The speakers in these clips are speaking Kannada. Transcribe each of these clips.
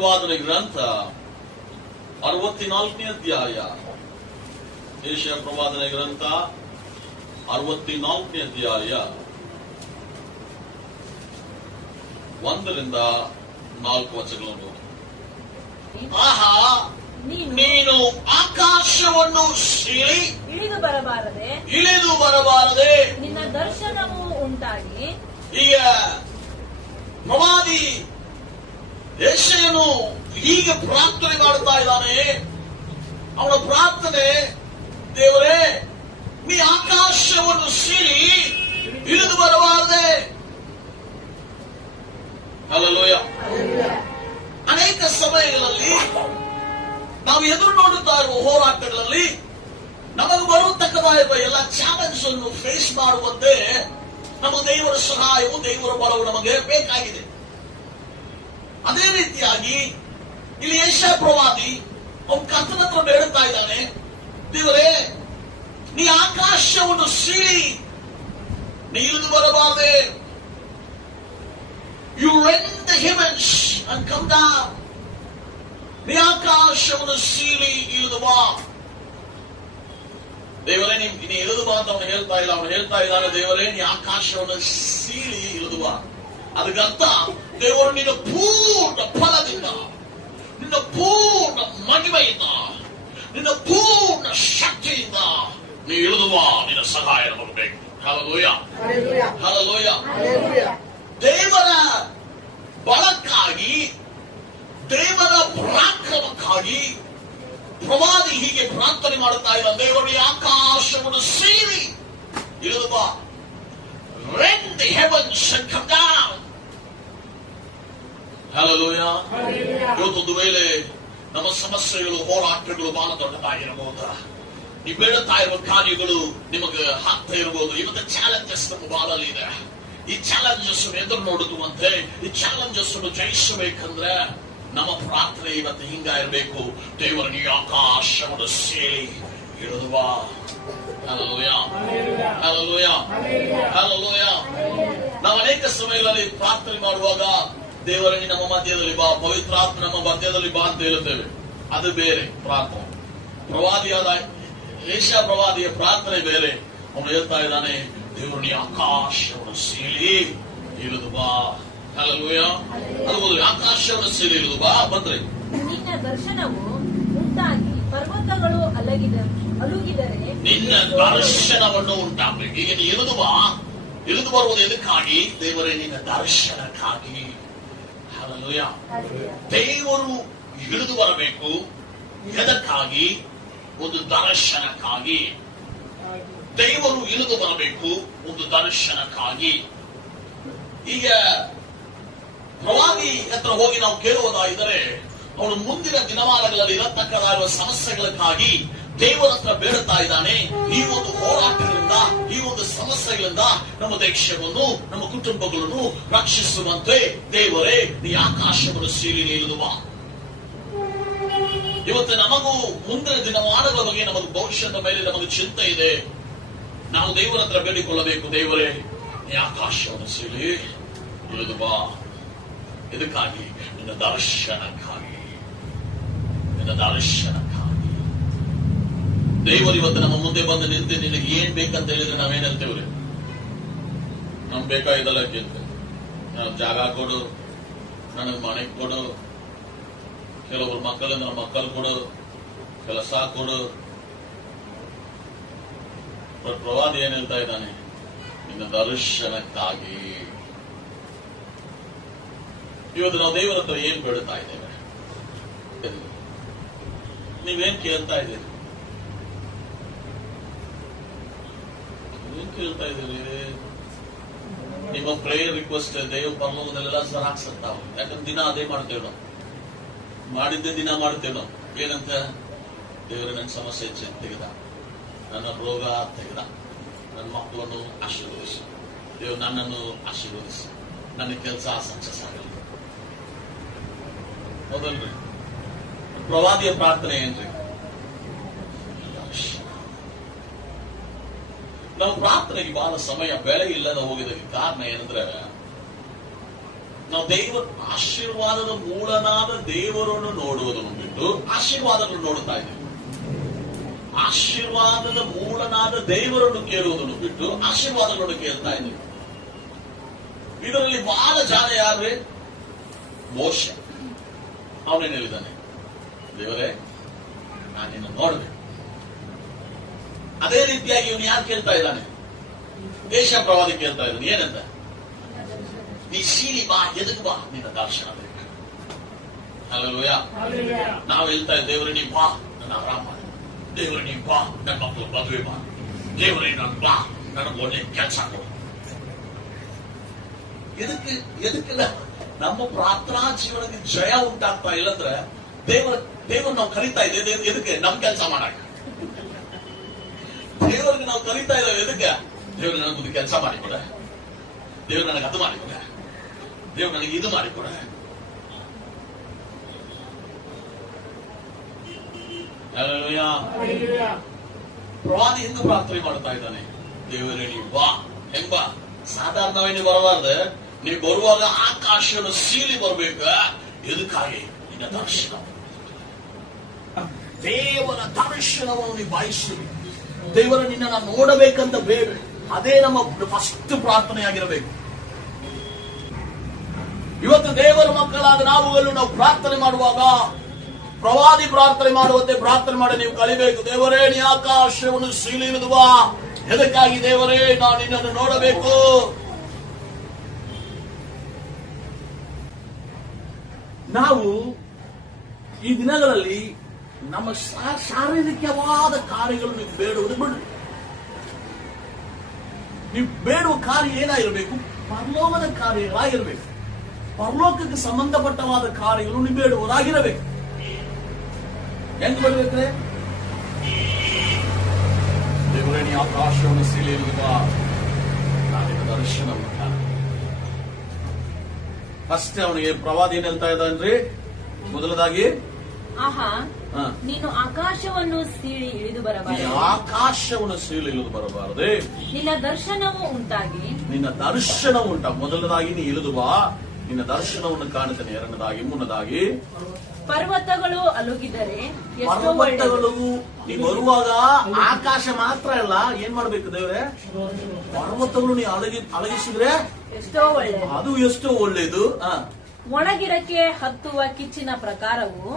ಪ್ರವಾದನೆ ಗ್ರಂಥ 64ನೇ ಅಧ್ಯಾಯ. ಯೆಶಾಯ ಪ್ರವಾದನೆ ಗ್ರಂಥ 64ನೇ ಅಧ್ಯಾಯ 1ರಿಂದ 4 ವಚನಗಳನ್ನು. ಆಹಾ, ನೀನು ಆಕಾಶವನ್ನು ಸೀಳಿ ಇಳಿದು ಬರಬಾರದೆ ನಿನ್ನ ದರ್ಶನವು ಉಂಟಾಗಿ. ಈಗ ಪ್ರವಾದಿ ಯೆಶಾಯನು ಹೀಗೆ ಪ್ರಾರ್ಥನೆ ಮಾಡುತ್ತಾ ಇದ್ದಾನೆ. ಅವನ ಪ್ರಾರ್ಥನೆ, ದೇವರೇ ನೀ ಆಕಾಶವನ್ನು ಸೀಳಿ ಇಳಿದು ಬರಬಾರದೆ. ಹಲ್ಲೆಲೂಯಾ. ಅನೇಕ ಸಮಯಗಳಲ್ಲಿ ನಾವು ಎದುರು ನೋಡುತ್ತಾ ಇರುವ ಹೋರಾಟಗಳಲ್ಲಿ ನಮಗೆ ಬರುತ್ತಕ್ಕದಾಗಿರುವ ಎಲ್ಲ ಚಾಲೆಂಜ್ ಅನ್ನು ಫೇಸ್ ಮಾಡುವಂತೆ ನಮ್ಮ ದೇವರ ಸಹಾಯವು, ದೇವರ ಬಲವು ನಮಗೆ ಬೇಕಾಗಿದೆ. ಅದೇ ರೀತಿಯಾಗಿ ಇಲ್ಲಿ ಯೆಶಾಯ ಪ್ರವಾದಿ ಅವನ ಕರ್ತನ ಹತ್ರ ಬೇಡುತ್ತಾ ಇದ್ದಾನೆ, ದೇವರೇ ನೀ ಆಕಾಶವನ್ನು ಸೀಳಿ ನೀ ಇಳಿದು ಬರಬಾರದೆ. You rend the heavens and come down. ನೀ ಆಕಾಶವನ್ನು ಸೀಳಿ ಇಳಿದು ಬಾ. ದೇವರೇ ನೀ ಇಳಿದು ಬಾ ಅಂತ ಅವನು ಹೇಳ್ತಾ ಇಲ್ಲ, ಅವನು ಹೇಳ್ತಾ ಇದ್ದಾನೆ, ದೇವರೇ ನೀ ಆಕಾಶವನ್ನು ಸೀಳಿ ಇಳಿದು ಬಾ. ಅದಕ್ಕರ್ಥ ದೇವರು ನಿನ್ನ ಪೂರ್ಣ ಫಲದಿಂದ, ನಿನ್ನ ಪೂರ್ಣ ಮಹಿಮೆಯಿಂದ, ನಿನ್ನ ಪೂರ್ಣ ಶಕ್ತಿಯಿಂದ ನೀ ಇಳಿದು ಬಾ. ನಿನ್ನ ಸಹಾಯ ನಮಗೆ ಬೇಕು. Hallelujah, hallelujah. ದೇವರ ಬಲಕ್ಕಾಗಿ, ದೇವರ ಪರಾಕ್ರಮಕ್ಕಾಗಿ ಪ್ರವಾದಿ ಹೀಗೆ ಪ್ರಾರ್ಥನೆ ಮಾಡುತ್ತಾ ಇಲ್ಲ. ದೇವರೇ ಆಕಾಶವನ್ನು ಸೀಳಿ ಇಳಿದು ಬಾ. Rend the heavens and come down. Hallelujah. ಇವತ್ತೊಂದು ವೇಳೆ ನಮ್ಮ ಸಮಸ್ಯೆಗಳು, ಹೋರಾಟಗಳು ಬಹಳ ದೊಡ್ಡದಾಗಿರಬಹುದು. ನೀವು ಬೇಡುತ್ತಾ ಇರುವ ಕಾರ್ಯಗಳು ನಿಮಗೆ ಆಗ್ತಾ ಇರಬಹುದು. ಇವತ್ತು ಚಾಲೆಂಜಸ್ ನಮ್ಮ ಬಾಳಲ್ಲಿ ಇದೆ. ಈ ಚಾಲೆಂಜಸ್ ಎದುರು ನೋಡುವಂತೆ, ಈ ಚಾಲೆಂಜಸ್ ಜಯಿಸಬೇಕಂದ್ರೆ ನಮ್ಮ ಪ್ರಾರ್ಥನೆ ಇವತ್ತು ಹಿಂಗಾಗಿರಬೇಕು. ದೇವರ ನೀ ಆಕಾಶವನ್ನು ಸೀಳಿ ಇಳಿದು ಬಾ. Hallelujah, hallelujah, hallelujah. ನಾವು ಅನೇಕ ಸಮಯಗಳಲ್ಲಿ ಪ್ರಾರ್ಥನೆ ಮಾಡುವಾಗ ದೇವರ ನೀ ನಮ್ಮ ಮಧ್ಯದಲ್ಲಿ ಬಾ, ಪವಿತ್ರಾತ್ಮ ನಮ್ಮ ಮಧ್ಯದಲ್ಲಿ ಬಾ ಅಂತ ಹೇಳುತ್ತೇವೆ. ಅದು ಬೇರೆ ಪ್ರಾರ್ಥನೆ. ಪ್ರವಾದಿಯಾದ ಯೆಶಾಯ ಪ್ರವಾದಿಯ ಪ್ರಾರ್ಥನೆ ಬೇರೆ. ಅವನು ಹೇಳ್ತಾ ಇದ್ದಾನೆ, ದೇವರು ನೀ ಆಕಾಶವನ್ನು ಸೀಳಿ ಇಳಿದು ಬಾ. ಹಲ್ಲೆಲೂಯಾ. ಅದು ಆಕಾಶವನ್ನು ಸೀಳಿ ಇಳಿದು ಬಾ. ಬಂದ್ರೆ ನಿನ್ನ ದರ್ಶನವು ಉಂಟಾಗಿ ಪರ್ವತಗಳು ಅಲುಗಿದರೆ, ನಿನ್ನ ದರ್ಶನವನ್ನು ಉಂಟಾಗಬೇಕು. ಈಗ ನೀ ಇಳಿದು ಬಾ. ಇಳಿದು ಬರುವುದು ಎದಕ್ಕಾಗಿ? ದೇವರೇ ನಿನ್ನ ದರ್ಶನಕ್ಕಾಗಿ. ಹಲ್ಲೆಲೂಯಾ. ದೇವರು ಇಳಿದು ಬರಬೇಕು. ಎದಕ್ಕಾಗಿ? ಒಂದು ದರ್ಶನಕ್ಕಾಗಿ. ದೇವರು ಇಳಿದು ಬರಬೇಕು ಒಂದು ದರ್ಶನಕ್ಕಾಗಿ. ಈಗ ಪ್ರವಾದಿ ಹತ್ರ ಹೋಗಿ ನಾವು ಕೇಳುವುದಾದರೆ, ಅವನು ಮುಂದಿನ ದಿನಮಾನಗಳಲ್ಲಿ ಇರತಕ್ಕದಾಗಿರುವ ಸಮಸ್ಯೆಗಳಕ್ಕಾಗಿ ದೇವರ ಹತ್ರ ಬೇಡುತ್ತಾ ಇದ್ದಾನೆ. ಈ ಒಂದು ಹೋರಾಟಗಳಿಂದ, ಈ ಒಂದು ಸಮಸ್ಯೆಗಳಿಂದ ನಮ್ಮ ದೇಶವನ್ನು, ನಮ್ಮ ಕುಟುಂಬಗಳನ್ನು ರಕ್ಷಿಸುವಂತೆ ದೇವರೇ ನೀ ಆಕಾಶವನ್ನು ಸೀಳಿ ಇಳಿದು ಬಾ. ಇವತ್ತು ನಮಗೂ ಮುಂದಿನ ದಿನಮಾನಗಳ ಬಗ್ಗೆ, ನಮಗೆ ಭವಿಷ್ಯದ ಮೇಲೆ ನಮಗೆ ಚಿಂತೆ ಇದೆ. ನಾವು ದೇವರ ಹತ್ರ ಬೇಡಿಕೊಳ್ಳಬೇಕು, ದೇವರೇ ನೀ ಆಕಾಶವನ್ನು ಸೀಳಿ ಇಳಿದು ಬಾ. ಇದಕ್ಕಾಗಿ ನಿನ್ನ ದರ್ಶನಕ್ಕಾಗಿ, ನಿನ್ನ ದರ್ಶನಕ್ಕಾಗಿ. ದೇವರು ಇವತ್ತು ನಮ್ಮ ಮುಂದೆ ಬಂದು ನಿಂತು ನಿನಗೆ ಏನ್ ಬೇಕಂತ ಹೇಳಿದ್ರೆ ನಾವೇನ್ ಹೇಳ್ತೇವ್ರಿ? ನಮ್ ಬೇಕಾಗಿದ್ದಲ್ಲ ಕೇಳ್ತೇವೆ. ನನಗೆ ಜಾಗ ಕೊಡು, ನನಗೆ ಮನೆ ಕೊಡು, ಕೆಲವರು ಮಕ್ಕಳಿಂದ ಮಕ್ಕಳು ಕೊಡು, ಕೆಲಸ ಕೊಡು. ಪ್ರವಾದಿ ಏನ್ ಹೇಳ್ತಾ ಇದ್ದಾನೆ? ನಿನ್ನ ದರ್ಶನಕ್ಕಾಗಿ. ಇವತ್ತು ನಾವು ದೇವರ ಹತ್ರ ಏನ್ ಬೇಡುತ್ತಾ ಇದ್ದೇವೆ? ನೀವೇನ್ ಕೇಳ್ತಾ ಇದ್ದೀರಿ? ಏನ್ ಕೇಳ್ತಾ ಇದ್ದೀರಿ? ನಿಮ್ಮ ಪ್ರೇಯರ್ ರಿಕ್ವೆಸ್ಟ್ ದೇವ ಪರಲೋಕದಲ್ಲೆಲ್ಲ ಸರ್ ಹಾಕ್ಸಕ್ತಾವ. ಯಾಕಂದ್ರೆ ದಿನ ಅದೇ ಮಾಡ್ತೇವೆ ನಾವು. ಮಾಡಿದ್ದೇ ದಿನ ಮಾಡ್ತೇವೆ ನಾವು. ಏನಂತ? ದೇವರೇ ನನ್ನ ಸಮಸ್ಯೆ ತೆಗೆದ, ನನ್ನ ರೋಗ ತೆಗೆದ, ನನ್ನ ಮಕ್ಕಳನ್ನು ಆಶೀರ್ವದಿಸಿ, ದೇವರು ನನ್ನನ್ನು ಆಶೀರ್ವದಿಸಿ, ನನ್ನ ಕೆಲಸ ಸಕ್ಸಸ್ ಆಗಲಿ. ಹೌದಲ್ರಿ? ಪ್ರವಾದಿಯ ಪ್ರಾರ್ಥನೆ ಏನ್ರಿ? ನಾವು ಪ್ರಾರ್ಥನೆಗೆ ಬಹಳ ಸಮಯ ಬೆಲೆ ಇಲ್ಲದ ಹೋಗಿದ್ದಕ್ಕೆ ಕಾರಣ ಏನಂದ್ರೆ, ನಾವು ಆಶೀರ್ವಾದದ ಮೂಲನಾದ ದೇವರನ್ನು ನೋಡುವುದನ್ನು ಬಿಟ್ಟು ಆಶೀರ್ವಾದಗಳನ್ನು ನೋಡುತ್ತಾ ಇದ್ದೇವೆ. ಆಶೀರ್ವಾದದ ಮೂಲನಾದ ದೇವರನ್ನು ಕೇಳುವುದನ್ನು ಬಿಟ್ಟು ಆಶೀರ್ವಾದಗಳನ್ನು ಕೇಳ್ತಾ ಇದ್ದೇವೆ. ಇದರಲ್ಲಿ ಬಹಳ ಜಾಣ ಯಾರೇ? ಮೋಶೆ. ಅವನೇನು ಹೇಳಿದ್ದಾನೆ? ದೇವರೇ, ನಾನು ನಿನ್ನ ನೋಡಬೇಕು. ಅದೇ ರೀತಿಯಾಗಿ ಇವನು ಯಾರು ಕೇಳ್ತಾ ಇದ್ದಾನೆ? ದೇಶ ಪ್ರವಾದಿ ಕೇಳ್ತಾ ಇದ್ದಾನೆ. ಏನಂತ? ನೀ ಸೀಳಿ ಬಾ, ಎದಕ್ ಬಾ, ನಿನ್ನ ದರ್ಶನ ಬೇಕು. ಹಲ್ಲೆಲೂಯಾ. ನಾವು ಹೇಳ್ತಾ ಇದ್ದೇವೆ, ದೇವರೇ ನೀ ಬಾ, ನನ್ನ ಆರಾಮ ಮಾಡು. ದೇವರೇ ನೀ ಬಾ, ನನ್ನ ಮಕ್ಕಳು ಮದುವೆ ಮಾಡು. ದೇವರೇ ನಾನು ಬಾ, ನನಗೆ ಒಳ್ಳೆ ಕೆಲಸ ಕೊಡು. ಎದಕ್ಕಿಲ್ಲ ನಮ್ಮ ಪ್ರಾರ್ಥನಾ ಜೀವನಕ್ಕೆ ಜಯ ಉಂಟಾಗ್ತಾ ಇಲ್ಲಂದ್ರೆ ದೇವರು ನಾವು ಕರೀತಾ ಇದ್ದೇವೆ ಎದಕ್ಕೆ? ನಮ್ ಕೆಲಸ ಮಾಡಾಕ. ದೇವರಿಗೆ ನಾವು ಕರೀತಾ ಇದ್ದೇವೆ ಎದಕ್ಕೆ? ದೇವರು ನನಗೊಂದು ಕೆಲಸ ಮಾಡಿಕೊಡ, ದೇವರು ನನಗೆ ಅದು ಮಾಡಿಕೊಡ, ದೇವರು ನನಗೆ ಇದು ಮಾಡಿಕೊಡ. ಪ್ರವಾದಿ ಎಂದು ಪ್ರಾರ್ಥನೆ ಮಾಡ್ತಾ ಇದ್ದಾನೆ, ದೇವರೇ ನೀವು ಬಾ. ಹೆಂಗ್ ಬಾ? ಸಾಧಾರಣವಾಗಿ ಬರಬಾರ್ದು. ನೀವು ಬರುವಾಗ ಆಕಾಶವನ್ನು ಸೀಳಿ ಬರ್ಬೇಕ. ಎದಕ್ಕಾಗಿ? ನಿನ್ನ ದರ್ಶನ. ದೇವರ ದರ್ಶನವನ್ನು ನೀವು ಬಯಸಿ, ದೇವರ ನಿನ್ನ ನೋಡಬೇಕಂತ ಬೇಡ. ಅದೇ ನಮ್ಮ ಫಸ್ಟ್ ಪ್ರಾರ್ಥನೆ ಆಗಿರಬೇಕು. ಇವತ್ತು ದೇವರ ಮಕ್ಕಳಾದ ನಾವು ಪ್ರಾರ್ಥನೆ ಮಾಡುವಾಗ ಪ್ರವಾದಿ ಪ್ರಾರ್ಥನೆ ಮಾಡುವಂತೆ ಪ್ರಾರ್ಥನೆ ಮಾಡಿ ನೀವು ಕಲಿಬೇಕು. ದೇವರೇ ನೀ ಆಕಾಶವನ್ನು ಸೀಳಿ ಇಳಿದು ಬಾ. ಎದಕ್ಕಾಗಿ? ದೇವರೇ ನಾನು ನಿನ್ನನ್ನು ನೋಡಬೇಕು. ನಾವು ಈ ದಿನಗಳಲ್ಲಿ ನಮ್ಮ ಶಾರೀರಿಕವಾದ ಕಾರ್ಯಗಳು ನೀವು ಬೇಡುವುದು ಬಿಡ್ರಿ. ನೀವು ಬೇಡುವ ಕಾರ್ಯ ಏನಾಗಿರಬೇಕು? ಪರಲೋಕದ ಕಾರ್ಯಗಳಾಗಿರಬೇಕು. ಪರಲೋಕಕ್ಕೆ ಸಂಬಂಧಪಟ್ಟವಾದ ಕಾರ್ಯಗಳು ನೀವು ಬೇಡುವುದಾಗಿರಬೇಕು. ಹೆಂಗ್ ಬರ್ಬೇಕ್ರೆ? ದೇವರೇ ನೀ ಆಕಾಶವನ್ನು ಸೀಳಿ ಇಳಿದ ನಾನಿನ ದರ್ಶನವನ್ನು ಕಾಣ. ಫಸ್ಟ್ ಅವನಿಗೆ ಪ್ರವಾದಿ ಏನ್ ಹೇಳ್ತಾ ಇದ್ದಾನ್ರಿ? ಮೊದಲದಾಗಿ, ಆಹಾ, ನೀನು ಆಕಾಶವನ್ನು ಸೀಳಿ ಇಳಿದು ಬರಬಾರದು. ಆಕಾಶವನ್ನು ಸೀಳಿ ಇಳಿದು ಬರಬಾರದೆ. ನಿನ್ನ ದರ್ಶನವು ಉಂಟಾಗಿ, ನಿನ್ನ ದರ್ಶನವು ಉಂಟಾ. ಮೊದಲದಾಗಿ ನೀ ಇಳಿದು ಬಾ, ನಿನ್ನ ದರ್ಶನವನ್ನು ಕಾಣುತ್ತೇನೆ. ಎರಡನೇದಾಗಿ, ಮೂರನೇದಾಗಿ, ಪರ್ವತಗಳು ಅಲುಗಿದರೆ ಪರ್ವತಗಳು ನೀ ಬರುವಾಗ ಆಕಾಶ ಮಾತ್ರ ಅಲ್ಲ, ಏನ್ ಮಾಡ್ಬೇಕು ದೇವ್ರೆ? ಪರ್ವತಗಳು ನೀ ಅಲಗಿಸಿದ್ರೆ ಎಷ್ಟೋ ಒಳ್ಳೆಯದು. ಅದು ಎಷ್ಟೋ ಒಳ್ಳೇದು. ಒಣಗಿರಕ್ಕೆ ಹತ್ತುವ ಕಿಚ್ಚಿನ ಪ್ರಕಾರವು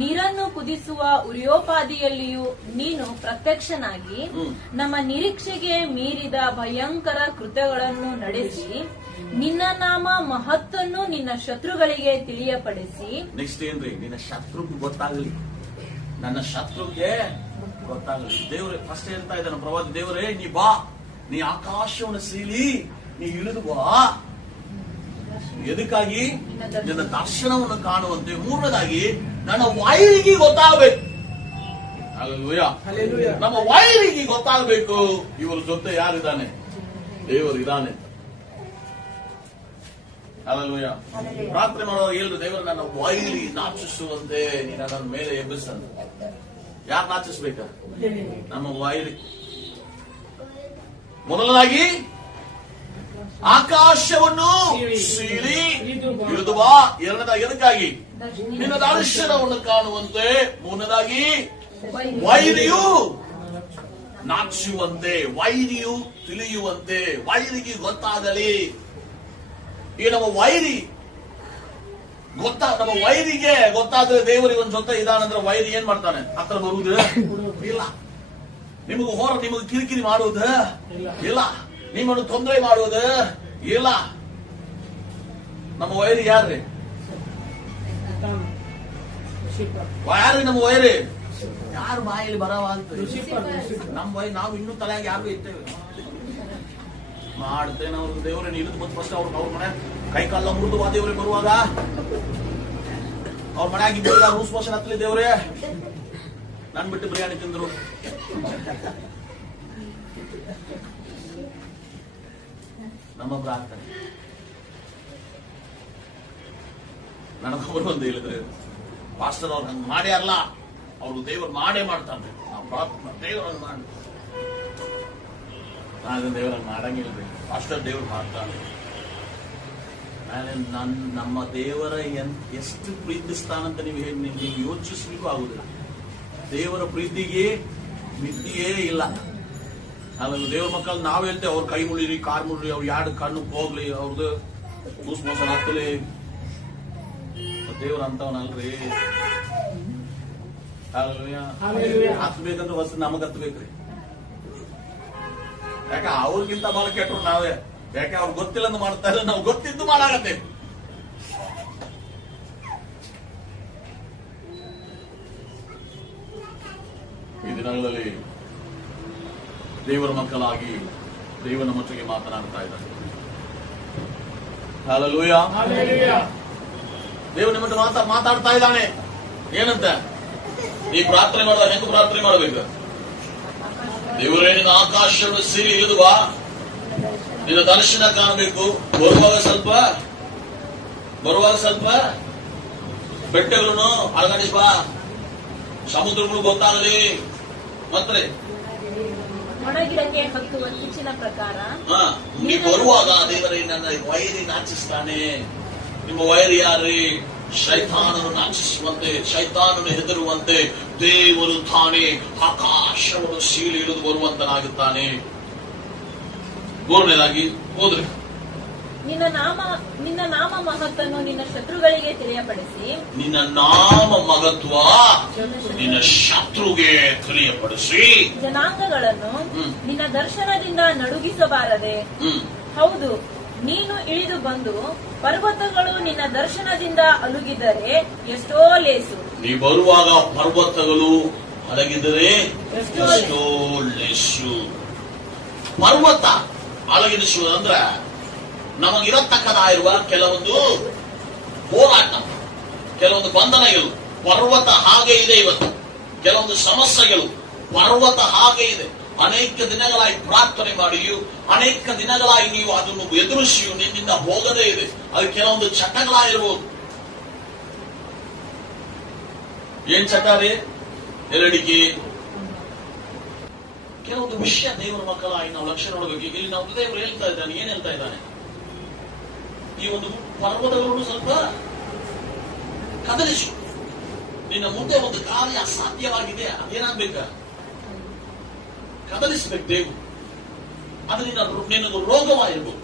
ನೀರನ್ನು ಕುದಿಸುವ ಉರಿಯೋಪಾದಿಯಲ್ಲಿಯೂ ನೀನು ಪ್ರತ್ಯಕ್ಷನಾಗಿ ನಮ್ಮ ನಿರೀಕ್ಷೆಗೆ ಮೀರಿದ ಭಯಂಕರ ಕೃತ್ಯಗಳನ್ನು ನಡೆಸಿ ನಿನ್ನ ನಾಮ ಮಹತ್ತನ್ನು ನಿನ್ನ ಶತ್ರುಗಳಿಗೆ ತಿಳಿಯಪಡಿಸಿ. ನೆಕ್ಸ್ಟ್ ಏನ್ರಿ? ನಿನ್ನ ಶತ್ರುಗೆ ಗೊತ್ತಾಗಲಿ, ನನ್ನ ಶತ್ರುಗೆ ಗೊತ್ತಾಗಲಿ. ದೇವ್ರೆ ಫಸ್ಟ್ ಹೇಳ್ತಾ ಇದ್ದಾನೆ ಪ್ರವಾದಿ, ದೇವರೇ ನೀ ಬಾ, ನೀ ಆಕಾಶವನ್ನು ಸೀಳಿ ನೀ ಇಳಿದು ಬಾ. ಎದಕ್ಕಾಗಿ? ನಿನ್ನ ದರ್ಶನವನ್ನು ಕಾಣುವಂತೆ. ಮೂರನೇದಾಗಿ, ನನ್ನ ವೈರಿಗೆ ಗೊತ್ತಾಗಬೇಕು. ನಮ್ಮ ವೈರಿಗೆ ಗೊತ್ತಾಗಬೇಕು, ಇವರ ಜೊತೆ ಯಾರಿದ್ದಾನೆ? ದೇವರು ಇದ್ದಾನೆ. ಹಲ್ಲೆಲೂಯಾ. ಪ್ರಾರ್ಥನೆ ಮಾಡುವಾಗ ಹೇಳಿದ್ರು, ದೇವರು ನನ್ನ ವೈರಿ ನಾಚಿಸುವಂತೆ ನೀನು ನನ್ನ ಮೇಲೆ ಎಬ್ಬಿಸಂತ. ಯಾರು ನಾಚಿಸ್ಬೇಕ? ನಮ್ಮ ವೈರಿ. ಮೊದಲನಾಗಿ ಆಕಾಶವನ್ನು ಸೀಳಿ ಇಳಿದು ಬಾ. ಎರಡನೇದಾಗಿ ಎದಕ್ಕಾಗಿ? ನಿನ್ನ ದರ್ಶನವನ್ನು ಕಾಣುವಂತೆ. ಮೂರನೇದಾಗಿ ವೈರಿಯು ನಾಚಿಸುವಂತೆ, ವೈರಿಯು ತಿಳಿಯುವಂತೆ, ವೈರಿಗೆ ಗೊತ್ತಾಗಲಿ. ಈ ನಮ್ಮ ವೈರಿ ನಮ್ಮ ವೈರಿಗೆ ಗೊತ್ತಾದ್ರೆ ದೇವರಿಗೆ ಒಂದು ಜೊತೆ ಇದಾನಂದ್ರೆ ವೈರಿ ಏನ್ ಮಾಡ್ತಾನೆ? ಹತ್ರ ಬರುವುದು ಇಲ್ಲ. ನಿಮಗೆ ಕಿರಿಕಿರಿ ಮಾಡುವುದು ಇಲ್ಲ. ನಿಮ್ಮನ್ನು ತೊಂದರೆ ಮಾಡುವುದು ಇಲ್ಲ. ನಮ್ಮ ವೈರಿ ಯಾರ್ರಿ? ಯಾರ್ರಿ ನಮ್ಮ ವೈರಿ? ಯಾರು ಬಾಯಲ್ಲಿ ಬರವ ಅಂತ ನಮ್ಮ ವೈರಿ. ನಾವು ಇನ್ನೂ ತಲೆಯಾಗಿ ಯಾರು ಇರ್ತೇವೆ ಮಾಡ್ತೇನೆ. ಅವ್ರು ದೇವರೇ ಇಳಿದು ಬಂದು ಫಸ್ಟ್ ಅವ್ರ ಮನೆ ಕೈ ಕಾಲ ಮುರಿದು ಆ ದೇವ್ರಿಗೆ ಬರುವಾಗ ಅವ್ರ ಮನೆಯಾಗಿ ರೂಸ್ ಮೋಷನ್ ಹತ್ತಲಿ. ದೇವ್ರೇ ನನ್ ಬಿಟ್ಟು ಬಿರಿಯಾನಿ ತಿಂದ್ರು. ನಮ್ಮ ಪ್ರಾರ್ಥನೆ. ನನಗೊಬ್ಬರು ಒಂದು ಹೇಳಿದ್ರೆ, ಪಾಸ್ಟರ್ ಅವ್ರು ಹಂಗೆ ಮಾಡ್ಯಾರಲ್ಲ, ಅವರು ದೇವರು ಮಾಡೇ ಮಾಡ್ತಾರೆ. ನಾವು ಪ್ರಾರ್ಥನೆ ದೇವರನ್ನು ಮಾಡಿ, ನಾನು ದೇವರನ್ನು ಮಾಡಂಗಿಲ್ರಿ. ಪಾಸ್ಟರ್ ದೇವ್ರು ಮಾಡ್ತಾರೆ. ನಮ್ಮ ದೇವರ ಎಷ್ಟು ಪ್ರೀತಿಸ್ತಾನಂತ ನೀವು ಯೋಚಿಸ್ಲಿಕ್ಕೂ ಆಗುದಿಲ್ಲ. ದೇವರ ಪ್ರೀತಿಗೆ ಮಿತಿಯೇ ಇಲ್ಲ. ಆಮೇಲೆ ದೇವ್ರ ಮಕ್ಕಳು ನಾವ್ ಹೇಳ್ತೇವೆ, ಅವ್ರ ಕೈ ಮುಳಿರಿ, ಕಾರ್ ಮುಳ್ರಿ, ಅವ್ರು ಎರಡು ಕಣ್ಣು ಹೋಗ್ಲಿ, ಅವ್ರದ್ದು ಮೋಸ ಹತ್ತಲಿ. ದೇವ್ರ ಅಂತವನಲ್ರಿ. ಹತ್ಬೇಕಂದ್ರೆ ಹೊಸ ನಮಗ್ ಹತ್ಬೇಕ್ರಿ. ಯಾಕೆ ಅವ್ರಿಗಿಂತ ಬಹಳ ಕೆಟ್ಟರು ನಾವೇ. ಯಾಕೆ ಅವ್ರು ಗೊತ್ತಿಲ್ಲ ಅಂತ ಮಾಡ್ತಾ ಇಲ್ಲ, ನಾವು ಗೊತ್ತಿದ್ದು ಮಾಡಾಗತ್ತೆ. ಈ ದಿನಗಳಲ್ಲಿ ದೇವರ ಮಕ್ಕಳಾಗಿ ದೇವರ ಮಟ್ಟಿಗೆ ಮಾತನಾಡ್ತಾ ಇದ್ದಾರೆ. ಹಲ್ಲೆಲೂಯಾ. ದೇವ ನಿಮ್ಮ ಮಾತಾಡ್ತಾ ಇದ್ದಾನೆ. ಏನಂತ? ನೀ ಪ್ರಾರ್ಥನೆ ಮಾಡುವ ಹೆಂಗ ಪ್ರಾರ್ಥನೆ ಮಾಡಬೇಕು? ದೇವರೇ, ನಿನ್ನ ಆಕಾಶವನ್ನು ಸೀರಿ ಇಳಿದು ಬಾ, ನಿನ್ನ ದರ್ಶನ ಕಾಣಬೇಕು. ಬರುವಾಗ ಸ್ವಲ್ಪ ಬೆಟ್ಟಗಳನ್ನು ಅಳಗಡಿಸ್ ಬಾ, ಸಮುದ್ರಗಳು ಗೊತ್ತಾಗಲಿ. ಮತ್ತೆ ಒಣಗಿಡಕ್ಕೆ ಹತ್ತುವ ಕಿಚ್ಚಿನ ಪ್ರಕಾರ ನೀ ಬರುವಾಗ ದೇವರೇ ನನ್ನ ವೈರಿ ನಾಚಿಸ್ತಾನೆ. ನಿಮ್ಮ ವೈರಿ ಯಾರೇ? ಶೈತಾನನು ನಾಚಿಸುವಂತೆ, ಶೈತಾನನು ಹೆದರುವಂತೆ ದೇವರು ತಾನೇ ಆಕಾಶವನ್ನು ಸೀಳಿ ಇಳಿದು ಬರುವಂತನಾಗುತ್ತಾನೆ. ಮೂರನೇದಾಗಿ ಹೋದ್ರೆ, ನಿನ್ನ ನಾಮ ಮಹತ್ವವನ್ನು ನಿನ್ನ ಶತ್ರುಗಳಿಗೆ ತಿಳಿಯಪಡಿಸಿ. ನಿನ್ನ ನಾಮ ಮಹತ್ವ ನಿನ್ನ ಶತ್ರುಗೆ ತಿಳಿಯಪಡಿಸಿ. ಜನಾಂಗಗಳನ್ನು ನಿನ್ನ ದರ್ಶನದಿಂದ ನಡುಗಿಸಬಾರದೆ. ಹೌದು, ನೀನು ಇಳಿದು ಬಂದು ಪರ್ವತಗಳು ನಿನ್ನ ದರ್ಶನದಿಂದ ಅಲುಗಿದರೆ ಎಷ್ಟೋ ಲೇಸು. ನೀ ಬರುವಾಗ ಪರ್ವತಗಳು ಅಲಗಿದರೆ ಎಷ್ಟೋ ಲೇಸು. ಪರ್ವತ ಅಲಗಿಸುವುದಂದ್ರ ನಮಗಿರತಕ್ಕದಾಗಿರುವ ಕೆಲವೊಂದು ಹೋರಾಟ, ಕೆಲವೊಂದು ಬಂಧನಗಳು. ಪರ್ವತ ಹಾಗೆ ಇದೆ. ಇವತ್ತು ಕೆಲವೊಂದು ಸಮಸ್ಯೆಗಳು ಪರ್ವತ ಹಾಗೆ ಇದೆ. ಅನೇಕ ದಿನಗಳಾಗಿ ಪ್ರಾರ್ಥನೆ ಮಾಡಿಯೂ, ಅನೇಕ ದಿನಗಳಾಗಿ ನೀವು ಅದನ್ನು ಎದುರಿಸಿಯೂ ನಿನ್ನಿಂದ ಹೋಗದೇ ಇದೆ. ಅದು ಕೆಲವೊಂದು ಚಟಗಳಾಗಿರ್ಬೋದು. ಏನ್ ಚಟ ರೀ? ಎರಡಿಕೆ, ಕೆಲವೊಂದು ವಿಷಯ ದೇವರ ಮಕ್ಕಳಾಗಿ ನಾವು ಲಕ್ಷ್ಯ ನೋಡಬೇಕು. ಇಲ್ಲಿ ನಾವು ದೇವರು ಹೇಳ್ತಾ ಇದ್ದಾನೆ. ಏನ್ ಹೇಳ್ತಾ ಇದ್ದಾನೆ? ಈ ಒಂದು ಪರ್ವತಗಳನ್ನು ಸ್ವಲ್ಪ ಕದಲಿಸು. ನಿನ್ನ ಮುಂದೆ ಒಂದು ಕಾರ್ಯ ಅಸಾಧ್ಯವಾಗಿದೆ, ಅದೇನಾಗ್ಬೇಕ? ಕದಲಿಸ್ಬೇಕು ದೇವರು. ಅದು ನಿನಗೆ ರೋಗವಾಗಿರ್ಬೋದು,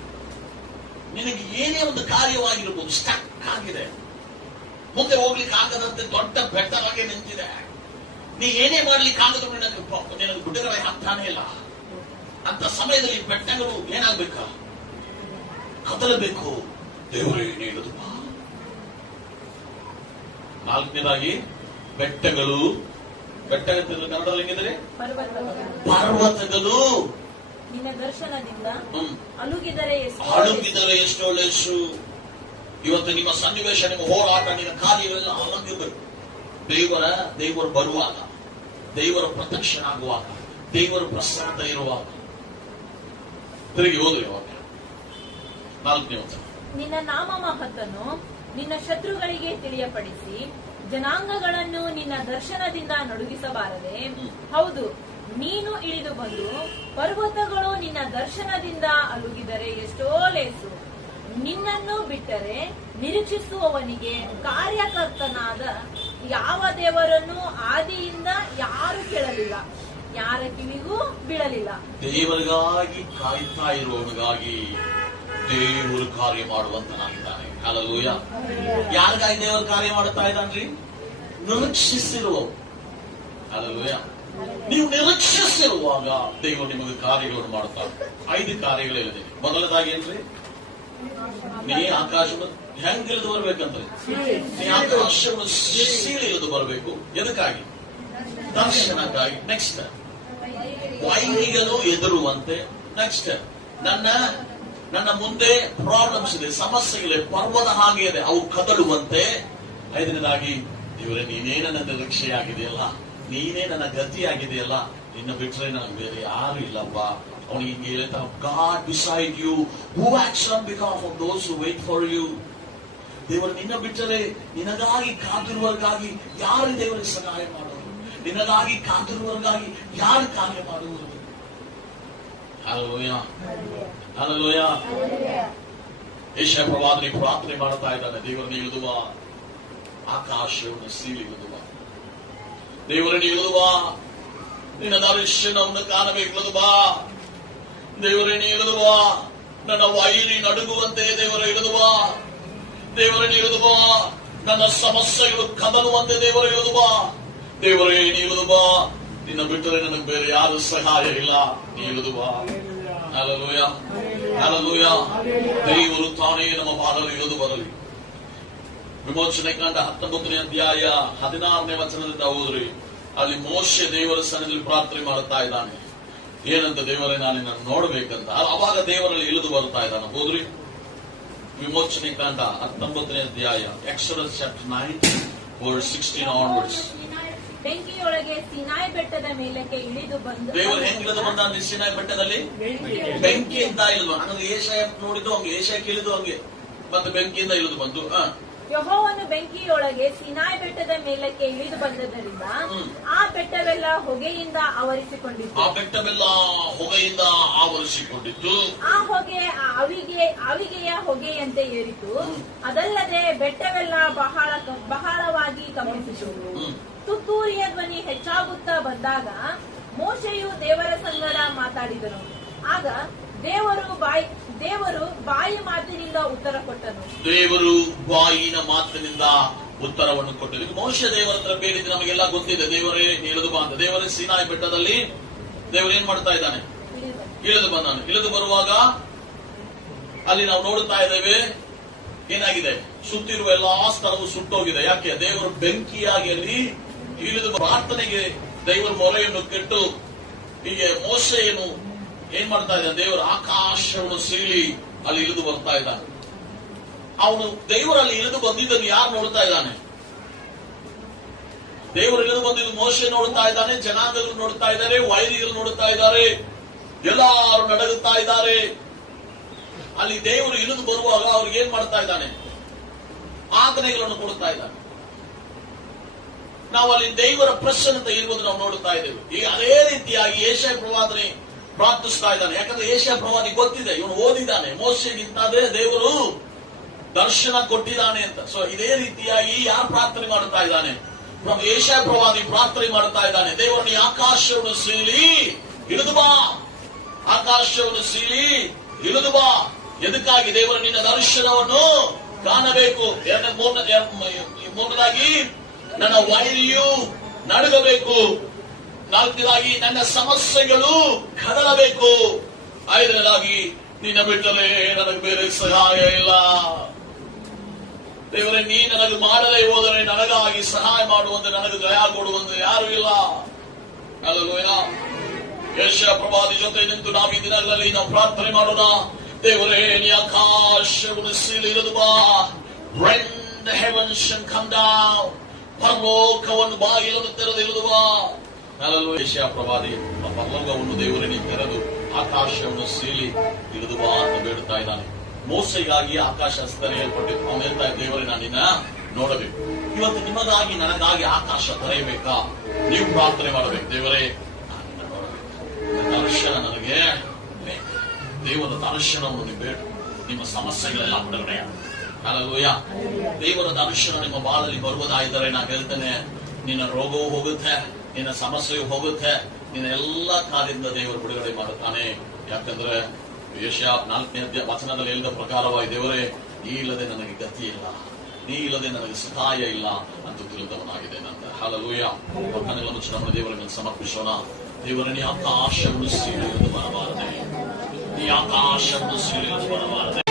ನಿನಗೆ ಏನೇ ಒಂದು ಕಾರ್ಯವಾಗಿರ್ಬೋದು, ಸ್ಟಕ್ ಆಗಿದೆ, ಮುಂದೆ ಹೋಗ್ಲಿಕ್ಕೆ ಆಗದಂತೆ ದೊಡ್ಡ ಬೆಟ್ಟವಾಗಿ ನಿಂತಿದೆ. ನೀ ಏನೇ ಮಾಡ್ಲಿಕ್ಕೆ ಆಗದ್ರು ನಿನಗೆ ಗುಡ್ಡಗಳೇ ಹಾಕ್ತಾನೆ ಇಲ್ಲ. ಅಂತ ಸಮಯದಲ್ಲಿ ಬೆಟ್ಟಗಳು ಏನಾಗ್ಬೇಕ? ಕದಲಬೇಕು. ದೇವರೇ ನೀಡುದು. ನಾಲ್ಕನೇದಾಗಿ ಬೆಟ್ಟಗಳು, ಕನ್ನಡದಲ್ಲಿ ಹೆಂಗಿದ್ರೆ ಪರ್ವತಗಳು ನಿನ್ನ ದರ್ಶನದಿಂದ ಅಲುಗಿದರೆ ಎಷ್ಟೋ ಲೇಸು. ಇವತ್ತು ನಿಮ್ಮ ಸನ್ನಿವೇಶ, ನಿಮ್ಮ ಹೋರಾಟ, ನಿಮ್ಮ ಕಾರ್ಯವೆಲ್ಲ ಅಲುಗಬೇಕು. ದೇವರು ಬರುವಾಗ, ದೇವರ ಪ್ರತ್ಯಕ್ಷನಾಗುವಾಗ, ದೇವರ ಪ್ರಸನ್ನತೆ ಇರುವಾಗ. ತಿರುಗಿ ಹೋದ್ರೆ ಇವಾಗ 4ನೇ ವಚನ. ನಿನ್ನ ನಾಮ ಮಹತ್ತನ್ನು ನಿನ್ನ ಶತ್ರುಗಳಿಗೆ ತಿಳಿಯಪಡಿಸಿ, ಜನಾಂಗಗಳನ್ನು ನಿನ್ನ ದರ್ಶನದಿಂದ ನಡುಗಿಸಬಾರದೆ. ಹೌದು, ನೀನು ಇಳಿದು ಬಂದು ಪರ್ವತಗಳು ನಿನ್ನ ದರ್ಶನದಿಂದ ಅಲುಗಿದರೆ ಎಷ್ಟೋ ಲೇಸು. ನಿನ್ನನ್ನು ಬಿಟ್ಟರೆ ನಿರೀಕ್ಷಿಸುವವನಿಗೆ ಕಾರ್ಯಕರ್ತನಾದ ಯಾವ ದೇವರನ್ನು ಆದಿಯಿಂದ ಯಾರು ಕೇಳಲಿಲ್ಲ, ಯಾರ ಕಿವಿಗೂ ಬೀಳಲಿಲ್ಲ. ದೇವರಿಗಾಗಿ ಕಾಯ್ತಾ ಇರುವವನಿಗಾಗಿ ದೇವರು ಕಾರ್ಯ ಮಾಡುವಂತನಾಗಿದ್ದಾನೆ. ಹಲ್ಲೆಲೂಯಾ. ಯಾರಿಗಾಗಿ ದೇವರು ಕಾರ್ಯ ಮಾಡುತ್ತಾ ಇದ್ದಾನ್ರಿ? ನಿರೀಕ್ಷಿಸಿರುವ. ಹಲ್ಲೆಲೂಯಾ. ನೀವು ನಿರೀಕ್ಷಿಸಿರುವಾಗ ದೇವರು ನಿಮಗೆ ಕಾರ್ಯಗಳನ್ನು ಮಾಡುತ್ತಾರೆ. 5 ಕಾರ್ಯಗಳಿದೆ. ಮೊದಲದಾಗಿ ಏನ್ರಿ? ನೀ ಆಕಾಶವನ್ನು ಹೆಂಗ್ ಇಳಿದು ಬರ್ಬೇಕಂದ್ರೆ, ನೀ ಆಕಾಶವನ್ನು ಸೀಳಿ ಇಳಿದು ಬರಬೇಕು. ಎದಕ್ಕಾಗಿ? ದರ್ಶನಕ್ಕಾಗಿ. ನೆಕ್ಸ್ಟ್, ವೈರಿಗಳು ಎದುರುವಂತೆ. ನೆಕ್ಸ್ಟ್, ನನ್ನ ಮುಂದೆ ಪ್ರಾಬ್ಲಮ್ಸ್ ಇದೆ, ಸಮಸ್ಯೆಗಳಿದೆ, ಪರ್ವತ ಹಾಗೆ ಇದೆ, ಅವು ಕದಡುವಂತೆ. 5ನೇದಾಗಿ, ದೇವರೇ ನೀನೇ ನನ್ನ ನಿರೀಕ್ಷೆಯಾಗಿದೆಯಲ್ಲ, ನೀನೇ ನನ್ನ ಗತಿಯಾಗಿದೆಯಲ್ಲ, ನಿನ್ನ ಬಿಟ್ಟರೆ ನನಗೆ ಬೇರೆ ಯಾರು ಇಲ್ಲಪ್ಪ. ಅವನಿಗೆ ಹಿಂಗೆ ಹೇಳ್ತಾ, God beside you, who acts on behalf of those who wait for you. ದೇವರು ನಿನ್ನ ಬಿಟ್ಟರೆ ನಿನಗಾಗಿ ಕಾದಿರುವವರಿಗಾಗಿ ಯಾರು ದೇವರಿಗೆ ಸಹಾಯ ಮಾಡೋರು? ನಿನಗಾಗಿ ಕಾದಿರುವವರಿಗಾಗಿ ಯಾರು ಕಾರ್ಯ ಮಾಡುವರು? Hallelujah, hallelujah. ಯೆಶಾಯ ಪ್ರವಾದಿ ಪ್ರಾರ್ಥನೆ ಮಾಡ್ತಾ ಇದ್ದಾನೆ, ದೇವರನ್ನು ಇಳಿದು ಬಾ, ಆಕಾಶವನ್ನು ಸೀಳಿ ಇಳಿದು ಬಾ, ದೇವರನ್ನು ಇಳಿದು ಬಾ, ನಿನ್ನ ದರ್ಶನವನ್ನು ಕಾಣಬೇಕು, ಇಳಿದು ಬಾ, ದೇವರನ್ನು ಇಳಿದು ಬಾ, ನನ್ನ ವೈರಿ ನಡುಗುವಂತೆ ದೇವರ ಇಳಿದು ಬಾ, ದೇವರನ್ನು ಇಳಿದು ಬಾ, ನನ್ನ ಸಮಸ್ಯೆಗಳು ಕದಲುವಂತೆ ದೇವರ ಇಳಿದು ಬಾ, ದೇವರೇ ನೀ ಇಳಿದು ಬಾ, ನಿನ್ನ ಬಿಟ್ಟರೆ ನನಗೆ ಬೇರೆ ಯಾರು ಸಹಾಯ ಇಲ್ಲ, ನೀ ಇಳಿದು ಬಾ. Hallelujah, hallelujah. ದೇವರು ತಾನೇ ನಮ್ಮ ಬಾಳಲ್ಲಿ ಇಳಿದು ಬರಲಿ. ವಿಮೋಚನೆ ಕಾಂಡ 19ನೇ ಅಧ್ಯಾಯ 16ನೇ ವಚನದಿಂದ ಹೋದ್ರಿ, ಅಲ್ಲಿ ಮೋಶೆ ದೇವರ ಸನ್ನಿಧಿಯಲ್ಲಿ ಪ್ರಾರ್ಥನೆ ಮಾಡ್ತಾ ಇದ್ದಾನೆ, ಏನಂತ, ದೇವರೇ ನಾನು ನಿನ್ನನ್ನು ನೋಡ್ಬೇಕಂತ. ಅವಾಗ ದೇವರಲ್ಲಿ ಇಳಿದು ಬರ್ತಾ ಇದ್ದಾನೆ. ಹೋದ್ರಿ ವಿಮೋಚನೆ ಕಾಂಡ 19ನೇ ಅಧ್ಯಾಯ, Exodus chapter 9 verse 16 onwards. ಬೆಂಕಿಯೊಳಗೆ Sinai ಬೆಟ್ಟದ ಮೇಲಕ್ಕೆ ಇಳಿದು ಬಂದು, ದೇವರು ಹೆಂಗ್ ಇಳಿದು ಬಂದ ಅಂದ್ರೆ ಸಿನಾಯ್ ಬೆಟ್ಟದಲ್ಲಿ ಬೆಂಕಿಯಿಂದ ಇಳಿದು, ನನಗೆ ಏಷಾಯ ನೋಡಿದ್ದು ಹಂಗೆ, ಏಷಾಯ ಕೇಳಿದ್ದು ಹಂಗೆ, ಮತ್ತೆ ಬೆಂಕಿಯಿಂದ ಇಳಿದು ಬಂದು. ಯೆಹೋವನು ಬೆಂಕಿಯೊಳಗೆ ಸಿನಾಯ್ ಬೆಟ್ಟದ ಮೇಲಕ್ಕೆ ಇಳಿದು ಬಂದದರಿಂದ ಆ ಬೆಟ್ಟವೆಲ್ಲ ಹೊಗೆಯಿಂದ ಆವರಿಸಿಕೊಂಡಿತ್ತು. ಆ ಬೆಟ್ಟವೆಲ್ಲ ಹೊಗೆಯಿಂದ ಆವರಿಸಿಕೊಂಡಿತ್ತು. ಆ ಹೊಗೆ ಅವಿಗೆಯ ಹೊಗೆಯಂತೆ ಏರಿತು. ಅದಲ್ಲದೆ ಬೆಟ್ಟವೆಲ್ಲ ಬಹಳವಾಗಿ ಕಂಪಿಸಿತು. ತುತ್ತೂರಿಯ ಧ್ವನಿ ಹೆಚ್ಚಾಗುತ್ತಾ ಬಂದಾಗ ಮೋಶೆಯು ದೇವರ ಸಂಗಡ ಮಾತಾಡಿದನು. ಆಗ ದೇವರು ಬಾಯಿ ಮಾತಿನಿಂದ ಉತ್ತರ ಕೊಟ್ಟನು. ದೇವರು ಬಾಯಿನ ಮಾತಿನಿಂದ ಉತ್ತರವನ್ನು ಕೊಟ್ಟರು. ಮೋಶೆ ದೇವರ ಹತ್ರ ಬೇಡಿದ್ದು ನಮಗೆಲ್ಲ ಗೊತ್ತಿದೆ. ದೇವರೇ ಇಳಿದು ಬಾ ಅಂತ. ದೇವರೇ ಸೀನಾಯಿ ಬೆಟ್ಟದಲ್ಲಿ ದೇವರು ಏನ್ ಮಾಡ್ತಾ ಇದ್ದಾನೆ? ಇಳಿದು ಬಂದಾನೆ. ಇಳಿದು ಬರುವಾಗ ಅಲ್ಲಿ ನಾವು ನೋಡುತ್ತಾ ಇದ್ದೇವೆ, ಏನಾಗಿದೆ, ಸುತ್ತಿರುವ ಎಲ್ಲಾ ಸ್ಥಳವು ಸುಟ್ಟೋಗಿದೆ. ಯಾಕೆ? ದೇವರು ಬೆಂಕಿಯಾಗಿ ಅಲ್ಲಿ ಇಳಿದು ಪ್ರಾರ್ಥನೆಗೆ ದೇವರ ಮೊರೆಯನ್ನು ಕೆಟ್ಟು ಹೀಗೆ ಮೋಶೆಯನ್ನು ಏನ್ ಮಾಡ್ತಾ ಇದ್ದಾನೆ? ದೇವರ ಆಕಾಶವನ್ನು ಸೀಳಿ ಅಲ್ಲಿ ಇಳಿದು ಬರ್ತಾ ಇದ್ದಾನೆ. ಅವನು ದೇವರಲ್ಲಿ ಇಳಿದು ಬಂದಿದ್ದನ್ನು ಯಾರು ನೋಡ್ತಾ ಇದ್ದಾನೆ? ದೇವರು ಇಳಿದು ಬಂದಿದ್ದು ಮೋಶೆ ನೋಡ್ತಾ ಇದ್ದಾನೆ, ಜನಾಂಗಗಳು ನೋಡ್ತಾ ಇದ್ದಾರೆ, ವೈರಿಗಳು ನೋಡ್ತಾ ಇದ್ದಾರೆ, ಎಲ್ಲಾರು ನಡಗುತ್ತಾ ಇದ್ದಾರೆ. ಅಲ್ಲಿ ದೇವರು ಇಳಿದು ಬರುವಾಗ ಅವ್ರಿಗೆ ಏನ್ ಮಾಡ್ತಾ ಇದ್ದಾನೆ? ಆಜ್ಞೆಗಳನ್ನು ಕೊಡ್ತಾ ಇದ್ದಾನೆ. ನಾವು ಅಲ್ಲಿ ದೇವರ ಪ್ರಸನ್ನತೆ ಇರುವುದು ನಾವು ನೋಡುತ್ತಾ ಇದ್ದೇವೆ. ಈಗ ಅದೇ ರೀತಿಯಾಗಿ ಯೆಶಾಯ ಪ್ರವಾದನೆ ಪ್ರಾರ್ಥಿಸ್ತಾ ಇದ್ದಾನೆ. ಯಾಕಂದ್ರೆ ಯೆಶಾಯ ಪ್ರವಾದಿ ಗೊತ್ತಿದೆ, ಇವನು ಓದಿದ್ದಾನೆ, ಮೋಶೆಗಿಂತಾದ್ರೆ ದೇವರು ದರ್ಶನ ಕೊಟ್ಟಿದ್ದಾನೆ ಅಂತ. ಸೊ ಇದೇ ರೀತಿಯಾಗಿ ಯಾರು ಪ್ರಾರ್ಥನೆ ಮಾಡುತ್ತಾ ಇದ್ದಾನೆ? ಯೆಶಾಯ ಪ್ರವಾದಿ ಪ್ರಾರ್ಥನೆ ಮಾಡುತ್ತಾ ಇದ್ದಾನೆ, ದೇವರನ್ನು ಆಕಾಶವನ್ನು ಸೀಳಿ ಇಳಿದು ಬಾ, ಆಕಾಶವನ್ನು ಸೀಳಿ ಇಳಿದು ಬಾ. ಎದಕ್ಕಾಗಿ? ದೇವರು ನಿನ್ನ ದರ್ಶನವನ್ನು ಕಾಣಬೇಕು. ಮೂರನೇದಾಗಿ ನನ್ನ ವೈರಿಯು ನಡುಗಬೇಕು. ನಾಲ್ಕನೇದಾಗಿ ನನ್ನ ಸಮಸ್ಯೆಗಳು ಕದಲಬೇಕು. ಐದನೇದಾಗಿ ನಿನ್ನ ಬಿಟ್ಟರೆ ನನಗೆ ಬೇರೆ ಸಹಾಯ ಇಲ್ಲ. ದೇವರೇ, ನೀ ನನಗೆ ಮಾಡದೇ ಹೋದರೆ ನನಗಾಗಿ ಸಹಾಯ ಮಾಡುವಂತೆ, ನನಗೆ ದಯ ಕೊಡುವಂತೆ ಯಾರು ಇಲ್ಲ. ಹಲ್ಲೆಲೂಯಾ. ಯೆಶಾಯ ಪ್ರವಾದಿ ಜೊತೆ ನಿಂತು ನಾವು ಈ ದಿನಗಳಲ್ಲಿ ನಾವು ಪ್ರಾರ್ಥನೆ ಮಾಡೋಣ. ದೇವರೇ, ನೀ ಆಕಾಶವನ್ನು ಸೀಳಿ ಇಳಿದು ಬಾ. When the heavens shall come down, ಪರಲೋಕವನ್ನು ಬಾಗಿಲನ್ನು ತೆರೆದು ಇಳಿದು ಬಾ. ಹಲ್ಲೆಲೂಯಾ. ಯೆಶಾಯ ಪ್ರವಾದಿ ಪರಲೋಕವನ್ನು ದೇವರೇ ನೀ ತೆರೆದು ಆಕಾಶವನ್ನು ಸೀಳಿ ಇಳಿದು ಬಾ ಅಂತ ಬೇಡುತ್ತಾ ಇದ್ದಾನೆ. ಮೋಸೆಗಾಗಿ ಆಕಾಶ ತೆರೆಯಲ್ಪಟ್ಟಿತ್ತು. ಅವನು ಹೇಳ್ತಾ ಇದ್ದ, ದೇವರೇ ನಾನು ನಿನ್ನ ನೋಡಬೇಕು. ಇವತ್ತು ನಿಮಗಾಗಿ ನನಗಾಗಿ ಆಕಾಶ ತೆರೆಯಬೇಕಾ? ನೀವು ಪ್ರಾರ್ಥನೆ ಮಾಡಬೇಕು, ದೇವರೇ ನಾನು ನಿನ್ನ ನೋಡಬೇಕು, ದರ್ಶನ ನನಗೆ ಬೇಕು. ದೇವರ ದರ್ಶನವನ್ನು ನೀವು ಬೇಡ, ನಿಮ್ಮ ಸಮಸ್ಯೆಗಳೆಲ್ಲ ಬಿಡುಗಡೆ. ಹಲ್ಲೆಲೂಯಾ. ದೇವರ ದರ್ಶನ ನಿಮ್ಮ ಬಾಳಲ್ಲಿ ಬರುವುದಾಯಿದರೆ ನಾನು ಹೇಳ್ತೇನೆ, ನಿನ್ನ ರೋಗವೂ ಹೋಗುತ್ತೆ, ನಿನ್ನ ಸಮಸ್ಯೆಯೂ ಹೋಗುತ್ತೆ, ನಿನ್ನ ಎಲ್ಲಾ ಕಾಲದಿಂದ ದೇವರು ಬಿಡುಗಡೆ ಮಾಡುತ್ತಾನೆ. ಯಾಕಂದ್ರೆ ಯೆಶಾಯ 4ನೇ ವಚನದಲ್ಲಿ ಹೇಳಿದ ಪ್ರಕಾರವಾಗಿ, ದೇವರೇ ನೀ ಇಲ್ಲದೆ ನನಗೆ ಗತಿ ಇಲ್ಲ, ನೀ ಇಲ್ಲದೆ ನನಗೆ ಸಹಾಯ ಇಲ್ಲ ಅಂತ ತಿಳಿದವನಾಗಿದೆ ನನ್ನ. ಹಲ್ಲೆಲೂಯಾ. ಕಣ್ಣೆಲ್ಲ ಮುಚ್ಚಿ ನಮ್ಮ ದೇವರನ್ನು ಸಮರ್ಪಿಸೋಣ. ದೇವರೇ, ನೀ ಆಕಾಶವನ್ನು ಸೀಳಿದು ಬರಬಾರದೆ, ನೀ ಆಕಾಶವನ್ನು ಸೀಳಿದು ಬರಬಾರದೆ.